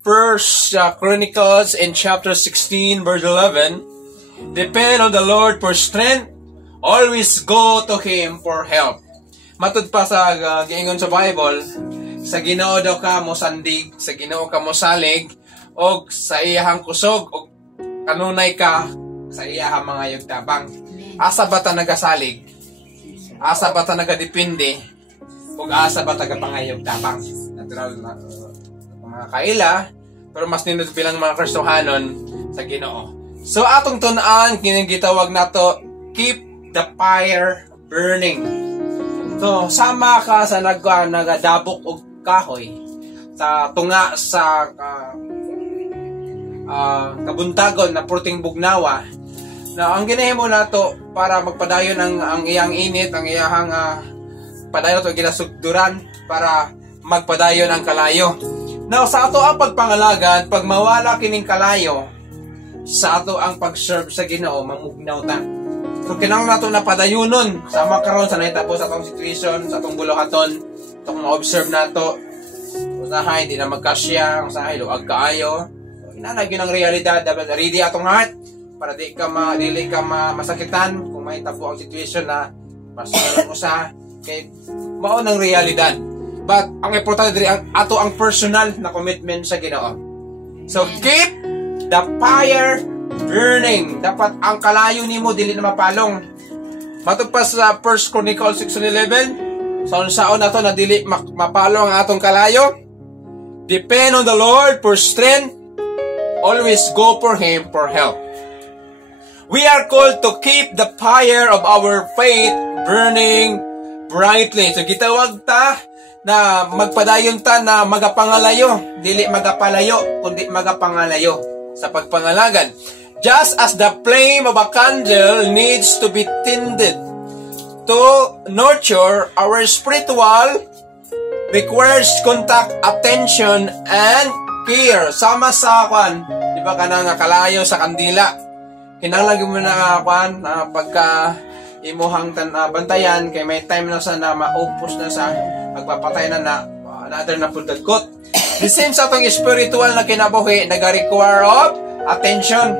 First Chronicles in chapter 16 verse 11, depend on the Lord for strength, always go to Him for help. Matud pa sa giingon sa Bible, sa Ginoo daw ka mo sandig, sa Ginoo ka mo salig, og sa iyahang kusog, og kanunay ka sa iyahang mga yugtabang. Asa ba ta nagasalig? Asa ba ta nagadepende? Ug asa ba ta gapangayugtabang? Natural na mga kaila, pero mas nindot bilang mga Kristohanon sa Ginoo. So atong tun-an kining gitawag nato, keep the fire burning. So sama ka sa nagadabok og kahoy sa tunga sa kabuntagon na purting bugnawa. Na ang ginahimo nato para magpadayon ang iyang init, ang iyang padayon to ginasugduran para magpadayon ang kalayo. Now, sa ato ang pagpangalagan, pag mawala kining kalayo, sa ato ang pag-serve sa Ginoo, mamugnaw ta. So, kinahanglan nato na padayunon sa makaron sa nahitabo sa atong situation, sa atong buluhaton, itong ma-observe nato. Usahay, hindi na magkasya, usahay, luag kaayo. So, inanag yun ang realidad, dapat ready atong heart, para dili ka masakitan kung may tabo ang situation na masalan mo sa kay maunang realidad. But ang importante diri ato ang personal na commitment sa Ginoo. So keep the fire burning. Dapat ang kalayo nimo dili na mapalong. Matud pa sa 1 Chronicles 6:11, sa unsaon nato na dili mapalong ang atong kalayo. Depend on the Lord for strength. Always go for Him for help. We are called to keep the fire of our faith burning brightly. So gitawag ta na magpadayon ta na magapangalayo, dili magapalayo, kundi magapangalayo sa pagpangalagan. Just as the flame of a candle needs to be tended to nurture, our spiritual requires contact, attention, and care. Sama sa kwan, di ba ka na kalayo sa kandila? Kinalagay mo na kwan, pagka imuhang bantayan, kay may time na sa na maupos na sa magpapatay na another na pudagkot. The same sa itong spiritual na kinabuhi, nag-require of attention.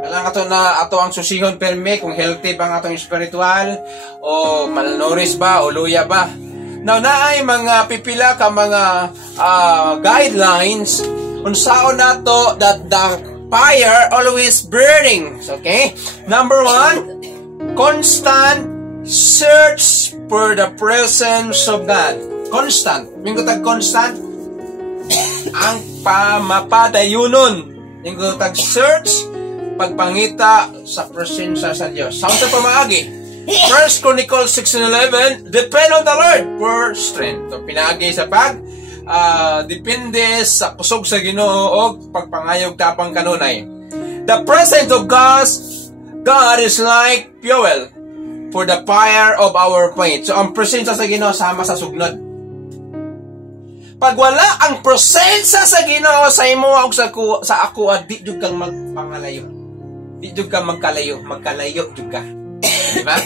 Kailangan ato na ato ang susihon perme kung healthy ba ang atong spiritual, o malnourished ba, o luya ba. Now, naay mga pipila ka mga guidelines unsaon nato that the fire always burning. Okay? Number 1, constant search for the presence of God. Constant. Mingutag constant. Ang mapadayunon. Mingutag search, pagpangita sa presensya sa Diyos. Saan sa pamaagi? 1 Chronicles 6:11, depend on the Lord for strength. So, pinaagi sa depende sa kusog sa Ginoo o pagpangayog tapang kanunay. The presence of God is like fuel for the fire of our faith. So, ang presensya sa Ginoo sama sa sugnod. Pag wala ang presensya sa Ginoo sa imo o sa ako, di jud kang magpangalayo. Di jud kang magkalayo jud ka. Diba?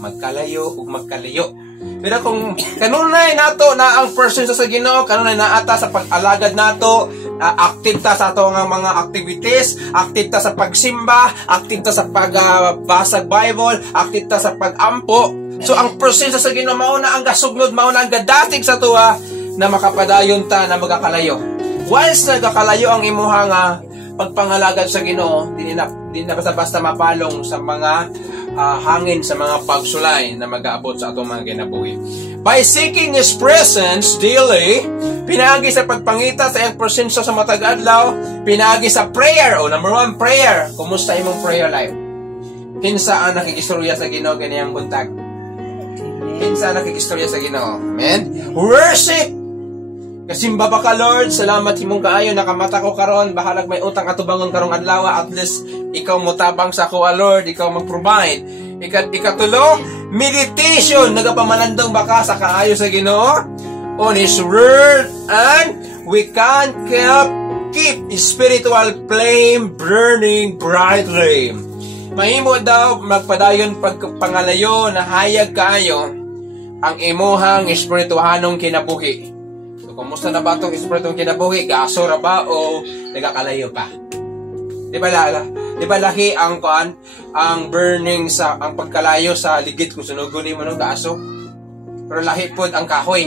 Magkalayo ug magkalayo. Pero kung kanunay nato na ang presensya sa Ginoo, kanunay naata sa pag-alagad nato, active ta sa ato nga mga activities, active ta sa pagsimba, active ta sa pagbasag Bible, active ta sa pag-ampo. So ang presensya sa Ginoo mao na ang gasugnod, mao na ang gadatig sa tuwa na makapadayon ta na magakalayo. Once nagakalayo ang imuha nga pagpangalagad sa Ginoo, di na basta-basta mapalong sa mga hangin, sa mga pagsulay na mag-aabot sa atong mga kinabuhi. By seeking His presence daily, pinagi sa pagpangita sa iyang presensya sa matag adlaw, pinagi sa prayer. Number 1, prayer. Kumusta imong prayer life? Kinsa ang nakikistorya sa Ginoo ganiyang buntag? Kinsa ang nakikistorya sa Ginoo? Amen? Worship. Kasimba ba ka, Lord? Salamat himong kaayo, nakamata ko karon, bahalag may utang atubangon karong adlaw, at least ikaw mutabang sa ako, Lord, ikaw mag-provide. Ikatulo, meditation, nagapamanandong baka sa kaayo sa Ginoo on His Word, and we can keep spiritual flame burning brightly. Mahimo daw magpadayon pagpangalayo na hayag kaayo ang imuhang espirituhanong kinabuhi. kumusta na ba itong espiritu kinabuhi? Gaso ra ba o nagakalayo pa? Di ba lahi ang burning sa ang pagkalayo sa ligid kung sunugon mo ng gaso? Pero lahi po ang kahoy.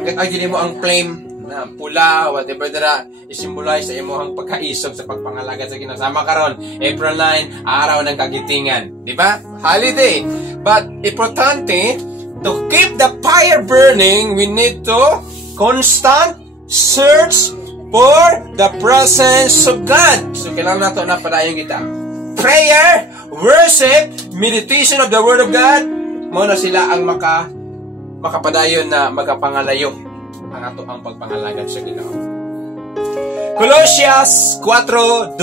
Bakit agili mo ang flame na pula, whatever na i-symbolize sa imuhang pagkaisog sa pagpangalaga sa kinasama karon. April 9, araw ng kagitingan. Di ba? Holiday. But importante, to keep the fire burning, we need to constant search for the presence of God. So, kailangan nato na padayon kita. Prayer, worship, meditation of the Word of God, muna sila ang makapadayon na magapangalayo ang ato ang pagpangalagan sa Ginoo. Colossians 4:2.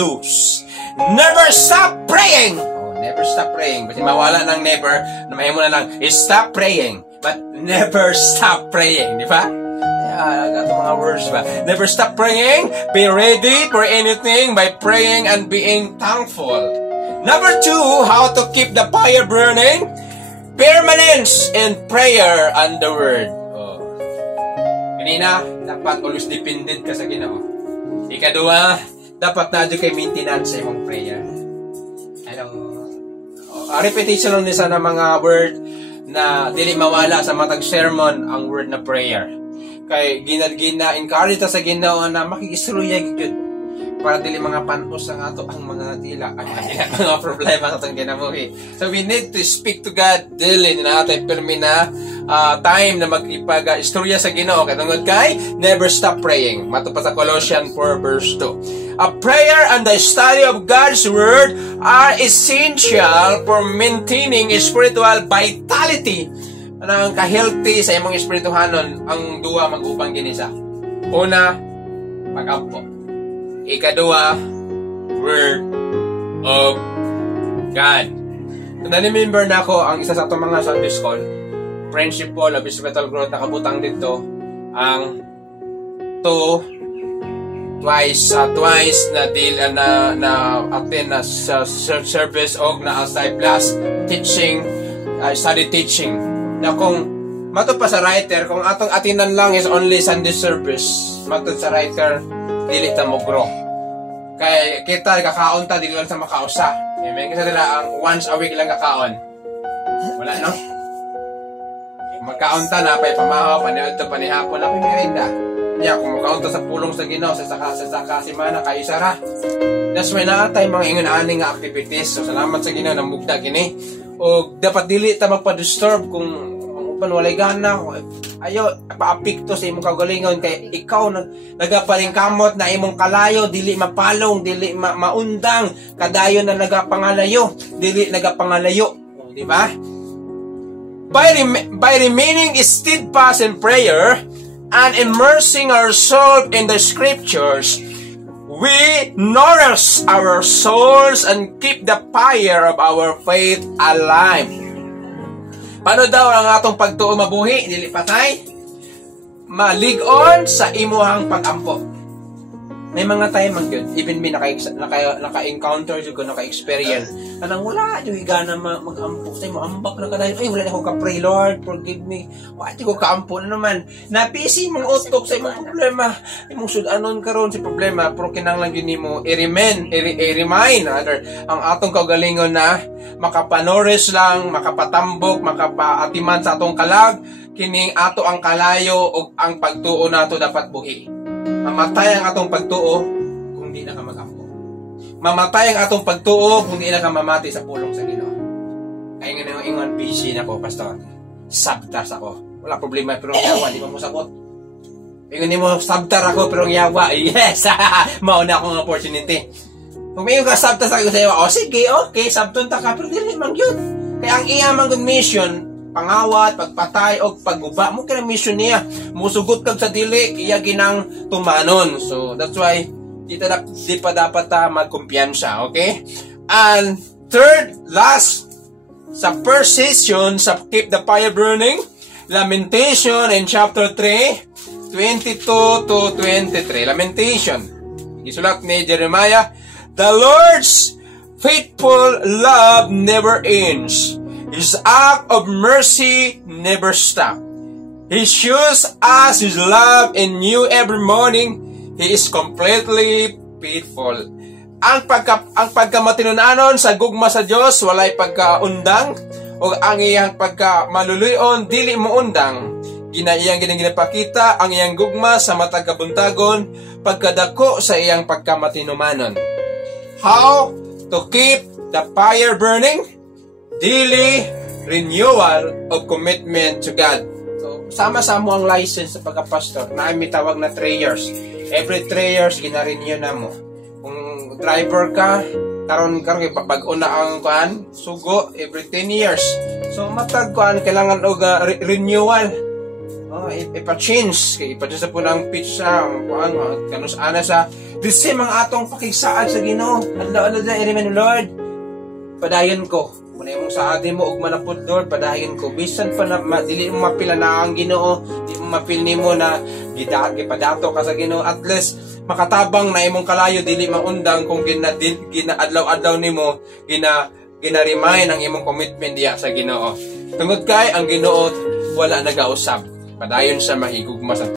Never stop praying. Oh, never stop praying. Kasi mawala ng never, na mahimo na lang, stop praying. But never stop praying. Di ba? Ito mga words ba? Never stop praying. Be ready for anything by praying and being thankful. Number 2, how to keep the fire burning. Permanence in prayer and the Word. Oh. Kanina, dapat always dependent ka sa Ginoo. Ikadua, dapat na kay maintenance sa imong prayer. Repetition lang nisa ng mga word na dili mawala sa matag sermon ang word na prayer. Kay encourage ta sa Ginoo na makikisruya gyud para dili mga panos ang ato ang mga dila mga problema sa atong kinabuhi. So we need to speak to God daily na natin permi na time na magipag-istorya sa Ginoo katungod kay never stop praying. Matupad sa Colossians 4 verse 2. A prayer and the study of God's Word are essential for maintaining spiritual vitality. Ang ka-healthy sa imong espirituhanon ang duwa mag-ubang ginisa. Una, pag-ampo. Ikadua, Word of God. Na-remember na ako ang isa sa itong mga Sunday School, Principle of Spiritual Growth, nakabutang dito ang twice na deal na attend na sa service o na outside class teaching, study teaching. Na kung matod pa sa writer, kung atong atinan lang is only Sunday service, matod sa writer, dili ta mo grow. Kaya kita kakaon ta dili lang sa makausa. Amen. Kasi nila ang once a week lang kakaon. Wala no? Magkaon ta na pay pamahaw paniud to panihapon na pay merinda. Nya kung magkaon ta sa pulong sa Ginoo sa saka semana kay isara. That's why naatay mga ingon ani nga activities. So salamat sa Ginoo na mugda kini. O dapat dili ta magpa-disturb kung walay gana, ayo paapikto sa imong kagalingon kay ikaw nagapaling-kamot na imong kalayo, dili mapalong, dili maundang, kadayon na nagapangalayo, dili nagapangalayo, di ba? By remaining steadfast in prayer and immersing ourselves in the scriptures, we nourish our souls and keep the fire of our faith alive. Paano daw ang atong pagtuo mabuhi, dili patay? Malig-on sa imuhang pag-ampo. May mga time man yun, even me naka-encounter yun, naka-experience. Anang wala, yung higana mag-ampo sa imo, ambak na kadayon, ay wala na ako ka-pray, Lord, forgive me. Wala ko ka-ampo na naman. Napisi mong utok sa imong problema. Imong sudanon karon si problema, pero kinanglan yun mo, i-remind, ang atong kagalingon na makapanores lang, makapatambok, makapaatiman sa atong kalag, kining ato ang kalayo o ang pagtuo nato dapat buhi. Mamatay ang atong pagtuo kung di na ka mag-ampo. Mamatay ang atong pagtuo kung di na ka mamati sa pulong sa Ginoo. Kaya nga nang ingon busy na ko, pastor. Sabtas ako. Wala problema, pero ang yawa, di mo sagot. Ingon mo, sabtar ako, pero ang yawa, yes! Mauna akong opportunity. Kung may ka sabtas ako sa iyo, sige, okay, sabtunta ka, pero dili man yun. Kaya ang iyamang mission, pangawat, pagpatay, o pagguba, mo kaya mission niya. Musugot kag sa dili, iya ginang tumanon. So, that's why, di pa dapat magkumpiyansa, okay? And third, last, sa first session, sa Keep the Fire Burning, Lamentation in chapter 3, 22 to 23. Lamentation. Isulat ni Jeremiah, the Lord's faithful love never ends. His act of mercy never stops. He shows us His love and new every morning. He is completely faithful. Ang pagkamatinunanon sa gugma sa Dios walay pagkaundang, o ang iyang pagkamaluluyon dili mo undang. Iyang ginapakita ang iyang gugma sa matag kabuntagon pagkadako sa iyang pagkamatinumanon. How to keep the fire burning? Daily renewal of commitment to God. So, sama-sama ang license sa pagka-pastor na may tawag na 3 years. Every 3 years, gina-renew na mo. Kung driver ka, karon bago na ang sugo, every 10 years. So, matag kailangan og renewal. Ipa-change. Ipa-change po ng pitch sa kanus-ana sa the same ang atong pakigsaad sa Ginoo. Adlaw-adlaw na i-remind, Lord, padayon ko. Kung mong sa atin mo, ug manapod, Lord, padayon ko. Bisan pa na, dili mo mapila na ang Ginoo, di mo mapil nimo na gipadato ka sa Ginoo. At least, makatabang na imong kalayo, dili maundang kung ginaadlaw-adlaw nimo, gina-remind ang imong commitment diya sa Ginoo. Tungod kay, ang Ginoo, wala nagausab. Padayon sa mahigugma sa